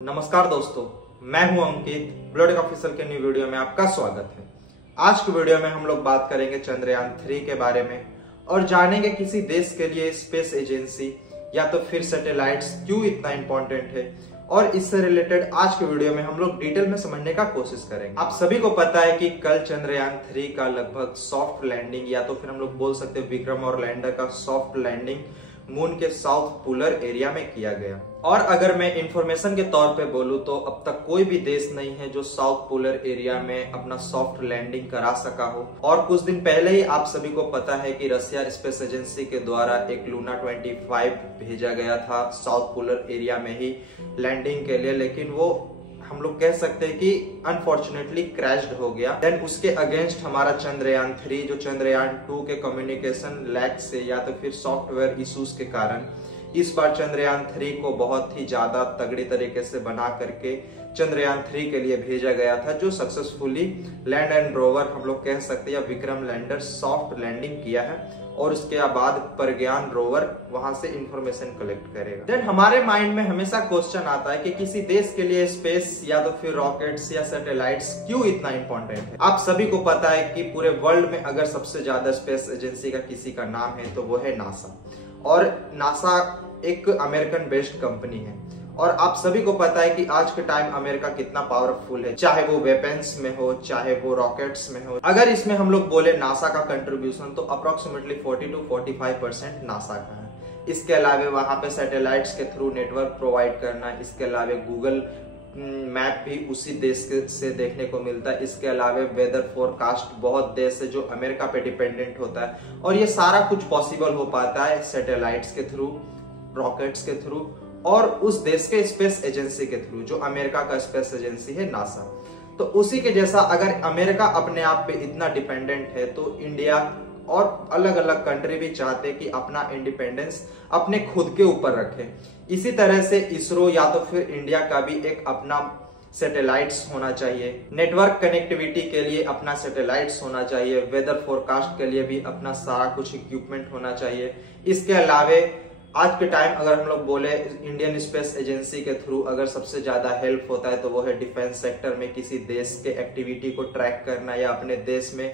नमस्कार दोस्तों, मैं हूं अंकित। ब्लॉडिक ऑफिशियल के न्यू वीडियो में आपका स्वागत है। आज की वीडियो में हम लोग बात करेंगे चंद्रयान 3 के बारे में और जानेंगे किसी देश के लिए स्पेस एजेंसी या तो फिर सैटेलाइट्स क्यों इतना इंपॉर्टेंट है, और इससे रिलेटेड आज के वीडियो में हम लोग डिटेल में समझने का कोशिश करेंगे। आप सभी को पता है कि कल चंद्रयान 3 का लगभग सॉफ्ट लैंडिंग या तो फिर हम लोग बोल सकते हैं विक्रम और लैंडर का सॉफ्ट लैंडिंग मून के साउथ पोलर एरिया में किया गया। और अगर मैं इंफॉर्मेशन के तौर पे बोलूं तो अब तक कोई भी देश नहीं है जो साउथ पोलर एरिया में अपना सॉफ्ट लैंडिंग करा सका हो। और कुछ दिन पहले ही आप सभी को पता है कि रशिया स्पेस एजेंसी के द्वारा एक लूना 25 भेजा गया था साउथ पोलर एरिया में ही लैंडिंग के लिए, लेकिन वो हम लोग कह सकते हैं कि अनफॉर्चुनेटली क्रैश्ड हो गया। देन उसके अगेंस्ट हमारा चंद्रयान 3 जो चंद्रयान 2 के कम्युनिकेशन लैक से या तो फिर सॉफ्टवेयर इश्यूज के कारण इस बार चंद्रयान 3 को बहुत ही ज्यादा तगड़ी तरीके से बना करके चंद्रयान 3 के लिए भेजा गया था, जो सक्सेसफुली लैंड एंड रोवर हम लोग कह सकते हैं या विक्रम लैंडर सॉफ्ट लैंडिंग किया है। और उसके बाद प्रज्ञान रोवर वहां से इंफॉर्मेशन कलेक्ट करेगा। देन हमारे माइंड में हमेशा क्वेश्चन आता है कि किसी देश के लिए स्पेस या तो फिर रॉकेट्स या सैटेलाइट्स क्यों इतना इंपॉर्टेंट है। आप सभी को पता है कि पूरे वर्ल्ड में अगर सबसे ज्यादा स्पेस एजेंसी का किसी का नाम है तो वो है नासा, और नासा एक अमेरिकन बेस्ड कंपनी है। और आप सभी को पता है कि आज के टाइम अमेरिका कितना पावरफुल है, चाहे वो वेपन्स में हो चाहे वो रॉकेट्स में हो। अगर इसमें हम लोग बोले नासा का कंट्रीब्यूशन तो अप्रोक्सीमेटली 40 to 45% नासा का है। इसके अलावा वहां पे सैटेलाइट्स के थ्रू नेटवर्क प्रोवाइड करना, इसके अलावा गूगल मैप भी उसी देश से देखने को मिलता है। इसके अलावा वेदर फोरकास्ट बहुत देश है जो अमेरिका पे डिपेंडेंट होता है, और ये सारा कुछ पॉसिबल हो पाता है सैटेलाइट्स के थ्रू, रॉकेट्स के थ्रू और उस देश के स्पेस एजेंसी के थ्रू जो अमेरिका का स्पेस एजेंसी है नासा। तो उसी के जैसा अगर अमेरिका अपने आप पे इतना डिपेंडेंट है तो इंडिया और अलग अलग कंट्री भी चाहते हैं कि अपना इंडिपेंडेंस अपने खुद के ऊपर रखें। इसी तरह से इसरो या तो फिर इंडिया का भी एक अपना सैटेलाइट्स होना चाहिए, नेटवर्क कनेक्टिविटी के लिए अपना सैटेलाइट्स होना चाहिए, वेदर फोरकास्ट के लिए भी अपना सारा कुछ इक्विपमेंट होना चाहिए। इसके अलावा आज के टाइम अगर हम लोग बोले इंडियन स्पेस एजेंसी के थ्रू अगर सबसे ज्यादा हेल्प होता है तो वो है डिफेंस सेक्टर में किसी देश के एक्टिविटी को ट्रैक करना या अपने देश में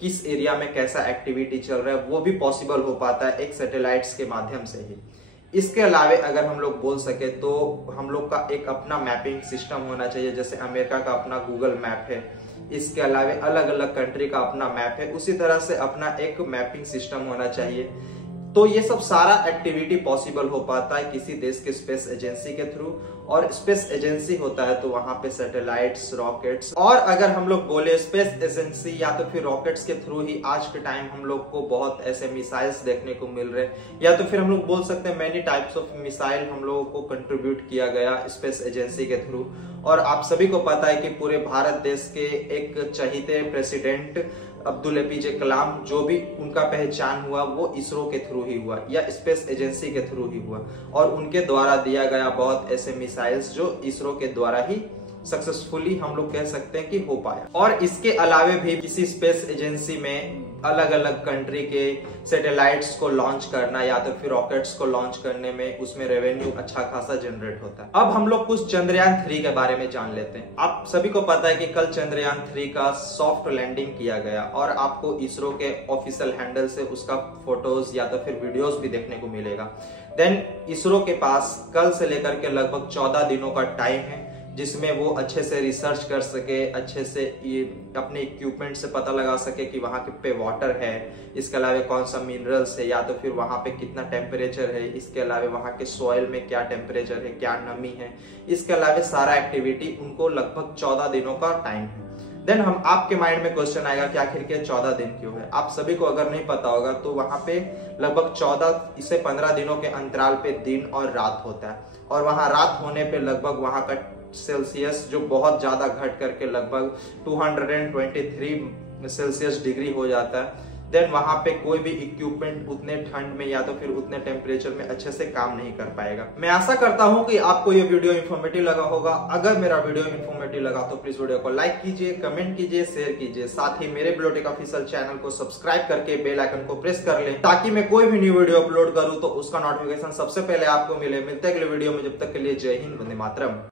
किस एरिया में कैसा एक्टिविटी चल रहा है, वो भी पॉसिबल हो पाता है एक सैटेलाइट्स के माध्यम से ही। इसके अलावा अगर हम लोग बोल सके तो हम लोग का एक अपना मैपिंग सिस्टम होना चाहिए, जैसे अमेरिका का अपना गूगल मैप है, इसके अलावा अलग अलग कंट्री का अपना मैप है, उसी तरह से अपना एक मैपिंग सिस्टम होना चाहिए। तो ये सब सारा एक्टिविटी पॉसिबल हो पाता है किसी देश के स्पेस एजेंसी के थ्रू, और स्पेस एजेंसी होता है तो वहां पे सैटेलाइट्स, रॉकेट्स, और अगर हम लोग बोले स्पेस एजेंसी या तो फिर रॉकेट्स के थ्रू ही आज के टाइम हम लोग को बहुत ऐसे मिसाइल्स देखने को मिल रहे हैं, या तो फिर हम लोग बोल सकते हैं मैनी टाइप्स ऑफ मिसाइल हम लोगों को कंट्रीब्यूट किया गया स्पेस एजेंसी के थ्रू। और आप सभी को पता है कि पूरे भारत देश के एक चहीते प्रेसिडेंट अब्दुल एपीजे कलाम, जो भी उनका पहचान हुआ वो इसरो के थ्रू ही हुआ या स्पेस एजेंसी के थ्रू ही हुआ, और उनके द्वारा दिया गया बहुत ऐसे मिसाइल्स जो इसरो के द्वारा ही सक्सेसफुली हम लोग कह सकते हैं कि हो पाया। और इसके अलावा भी किसी स्पेस एजेंसी में अलग अलग कंट्री के सैटेलाइट्स को लॉन्च करना या तो फिर रॉकेट्स को लॉन्च करने में उसमें रेवेन्यू अच्छा खासा जनरेट होता है। अब हम लोग कुछ चंद्रयान 3 के बारे में जान लेते हैं। आप सभी को पता है कि कल चंद्रयान 3 का सॉफ्ट लैंडिंग किया गया, और आपको इसरो के ऑफिशियल हैंडल से उसका फोटोज या तो फिर वीडियोस भी देखने को मिलेगा। देन इसरो के पास कल से लेकर के लगभग 14 दिनों का टाइम है जिसमें वो अच्छे से रिसर्च कर सके, अच्छे से ये अपने इक्विपमेंट से पता लगा सके कि वहां पे वाटर है, इसके अलावा कौन सा मिनरल्स है, या तो फिर वहां पे कितना टेम्परेचर है, इसके अलावा वहां के सॉइल में क्या टेम्परेचर है, क्या नमी है। इसके अलावा सारा एक्टिविटी उनको लगभग 14 दिनों का टाइम है। देन हम आपके माइंड में क्वेश्चन आएगा कि आखिर के 14 दिन क्यों है। आप सभी को अगर नहीं पता होगा तो वहां पे लगभग 14 से 15 दिनों के अंतराल पे दिन और रात होता है, और वहां रात होने पे लगभग वहां का सेल्सियस जो बहुत ज्यादा घट करके लगभग 223 सेल्सियस डिग्री हो जाता है, देन वहां पे कोई भी इक्विपमेंट उतने ठंड में या तो फिर उतने टेम्परेचर में अच्छे से काम नहीं कर पाएगा। मैं आशा करता हूं कि आपको ये वीडियो इन्फॉर्मेटिव लगा होगा। अगर मेरा वीडियो इन्फॉर्मेटिव लगा तो प्लीज वीडियो को लाइक कीजिए, कमेंट कीजिए, शेयर कीजिए। साथ ही मेरे ब्लोटेक ऑफिशियल चैनल को सब्सक्राइब करके बेल आइकन को प्रेस कर लें ताकि मैं कोई भी न्यू वीडियो अपलोड करूं तो उसका नोटिफिकेशन सबसे पहले आपको मिले। मिलते हैं अगले वीडियो में, जब तक के लिए जय हिंद, वंदे मातरम।